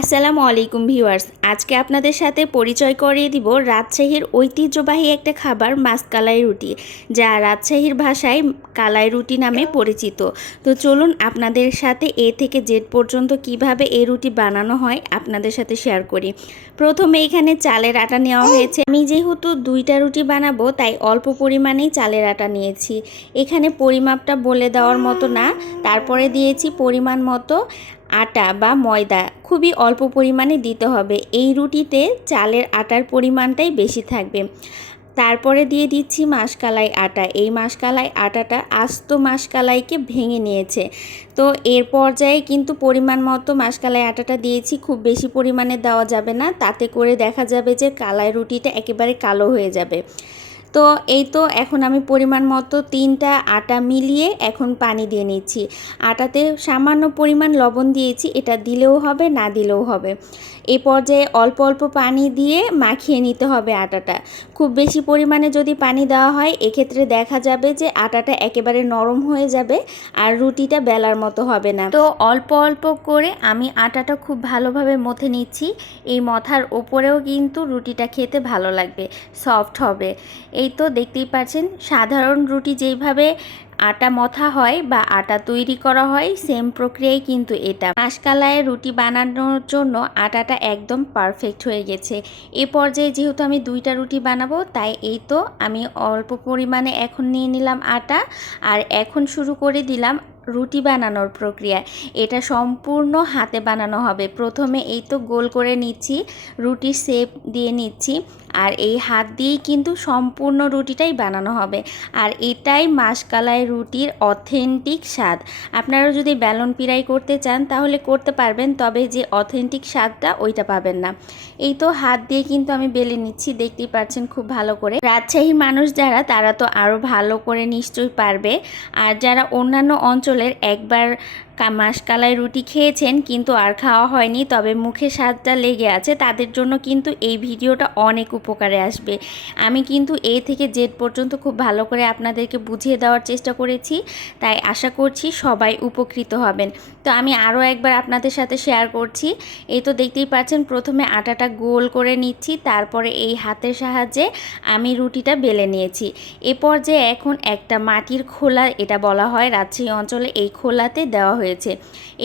আসসালামু আলাইকুম ভিউয়ার্স, আজকে আপনাদের সাথে পরিচয় করিয়ে দিব রাজশাহীর ঐতিহ্যবাহী একটা খাবার মাসকলাই রুটি, যা রাজশাহীর ভাষায় কালাই রুটি নামে পরিচিত। তো চলুন আপনাদের সাথে এ থেকে জেড পর্যন্ত কিভাবে এই রুটি বানানো হয় আপনাদের সাথে শেয়ার করি। প্রথমে এখানে চালের আটা নেওয়া হয়েছে। আমি যেহেতু 2টা রুটি বানাবো তাই অল্প পরিমাণেই চালের আটা নিয়েছি। এখানে পরিমাপটা বলে দেওয়ার মতো না। তারপরে দিয়েছি পরিমাণ মতো আটা বা ময়দা, খুবই অল্প পরিমাণে দিতে হবে। এই রুটিতে চালের আটার পরিমাণটাই বেশি থাকবে। তারপরে দিয়ে দিচ্ছি মাসকলাই আটা। এই মাসকলাই আটাটা আস্ত মাসকলাইকে ভেঙে নিয়েছে। তো এর পর্যায়ে কিন্তু পরিমাণ মতো মাসকলাই আটাটা দিয়েছি, খুব বেশি পরিমাণে দেওয়া যাবে না, তাতে করে দেখা যাবে যে কালাই রুটিটা একেবারে কালো হয়ে যাবে। তো এই তো এখন আমি পরিমাণ মতো 3টা আটা মিলিয়ে এখন পানি দিয়ে নিচ্ছি। আটাতে সামান্য পরিমাণ লবণ দিয়েছি, এটা দিলেও হবে না দিলেও হবে। এই পর্যায়ে অল্প অল্প পানি দিয়ে মাখিয়ে নিতে হবে আটাটা। খুব বেশি পরিমাণে যদি পানি দেওয়া হয় এক্ষেত্রে দেখা যাবে যে আটাটা একেবারে নরম হয়ে যাবে আর রুটিটা বেলার মতো হবে না। তো অল্প অল্প করে আমি আটাটা খুব ভালোভাবে মথে নিচ্ছি। এই মথার ওপরেও কিন্তু রুটিটা খেতে ভালো লাগবে, সফট হবে। এই তো দেখতেই পাচ্ছেন, সাধারণ রুটি যেইভাবে আটা মথা হয় বা আটা তৈরি করা হয় সেম প্রক্রিয়ায় কিন্তু এটা। মাসকলাইয়ের রুটি বানানোর জন্য আটাটা একদম পারফেক্ট হয়ে গেছে। এ পর্যায়ে যেহেতু আমি 2টা রুটি বানাবো তাই এই তো আমি অল্প পরিমাণে এখন নিয়ে নিলাম আটা, আর এখন শুরু করে দিলাম রুটি বানানোর প্রক্রিয়া। এটা সম্পূর্ণ হাতে বানানো হবে। প্রথমে এই তো গোল করে নিচ্ছি, রুটির শেপ দিয়ে নিচ্ছি, আর এই হাত দিয়েই কিন্তু সম্পূর্ণ রুটিটাই বানানো হবে। আর এটাই মাসকলাই রুটির অথেন্টিক স্বাদ। আপনারা যদি বেলন পিড়াই করতে চান তাহলে করতে পারবেন, তবে যে অথেন্টিক স্বাদটা ওইটা পাবেন না। এই তো হাত দিয়ে কিন্তু আমি বেলে নিচ্ছি, দেখতেই পাচ্ছেন খুব ভালো করে। রাজশাহীর মানুষ যারা, তারা তো আরও ভালো করে নিশ্চয়ই পারবে। আর যারা অন্যান্য অঞ্চলের একবার মাসকলাই রুটি খেয়েছেন কিন্তু আর খাওয়া হয়নি, তবে মুখে স্বাদটা লেগে আছে, তাদের জন্য কিন্তু এই ভিডিওটা অনেক উপকারে আসবে। আমি কিন্তু এ থেকে জেড পর্যন্ত খুব ভালো করে আপনাদেরকে বুঝিয়ে দেওয়ার চেষ্টা করেছি, তাই আশা করছি সবাই উপকৃত হবেন। তো আমি আরও একবার আপনাদের সাথে শেয়ার করছি। এই তো দেখতেই পাচ্ছেন, প্রথমে আটাটা গোল করে নিচ্ছি, তারপরে এই হাতের সাহায্যে আমি রুটিটা বেলে নিয়েছি। এ পর্যায়ে এখন একটা মাটির খোলা, এটা বলা হয় রাজশাহী অঞ্চলে, এই খোলাতে দেওয়া হয়েছে।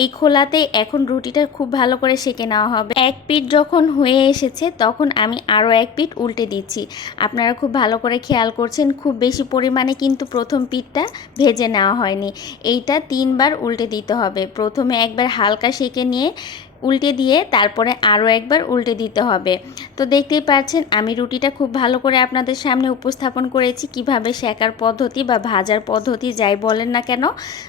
এই খোলাতে এখন রুটিটা খুব ভালো করে সেঁকে নেওয়া হবে। এক পিঠ যখন হয়ে এসেছে তখন আমি আরও এক পিঠ উল্টে দিচ্ছি। আপনারা খুব ভালো করে খেয়াল করছেন, খুব বেশি পরিমাণে কিন্তু প্রথম পিঠটা ভেজে নেওয়া হয়নি। এইটা 3বার উল্টে দিতে হবে। প্রথমে একবার হালকা সেঁকে নিয়ে উল্টে দিয়ে তারপরে আরও একবার উল্টে দিতে হবে। তো দেখতেই পাচ্ছেন আমি রুটিটা খুব ভালো করে আপনাদের সামনে উপস্থাপন করেছি, কিভাবে সেকার পদ্ধতি বা ভাজার পদ্ধতি যাই বলেন না কেন।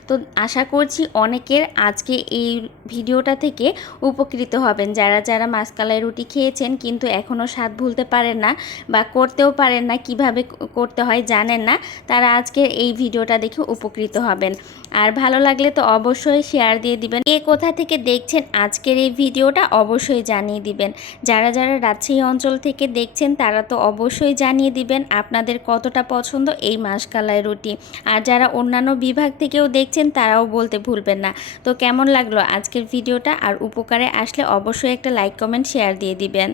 তো আশা করছি অনেকের আজকে এই ভিডিওটা থেকে উপকৃত হবেন। যারা যারা মাসকলাই রুটি খেয়েছেন কিন্তু এখনও স্বাদ ভুলতে পারেন না বা করতেও পারেন না, কিভাবে করতে হয় জানেন না, তারা আজকের এই ভিডিওটা দেখে উপকৃত হবেন। আর ভালো লাগলে তো অবশ্যই শেয়ার দিয়ে দিবেন। কে কোথা থেকে দেখছেন আজকের এই ভিডিওটা অবশ্যই জানিয়ে দিবেন। যারা যারা রাজশাহী অঞ্চল থেকে দেখছেন তারা তো অবশ্যই জানিয়ে দিবেন আপনাদের কতটা পছন্দ এই মাসকলাই রুটি। আর যারা অন্যান্য বিভাগ থেকেও দেখছেন তারাও বলতে ভুলবেন না। তো কেমন লাগলো আজকের ভিডিওটা, আর উপকারে আসলে অবশ্যই একটা লাইক কমেন্ট শেয়ার দিয়ে দিবেন।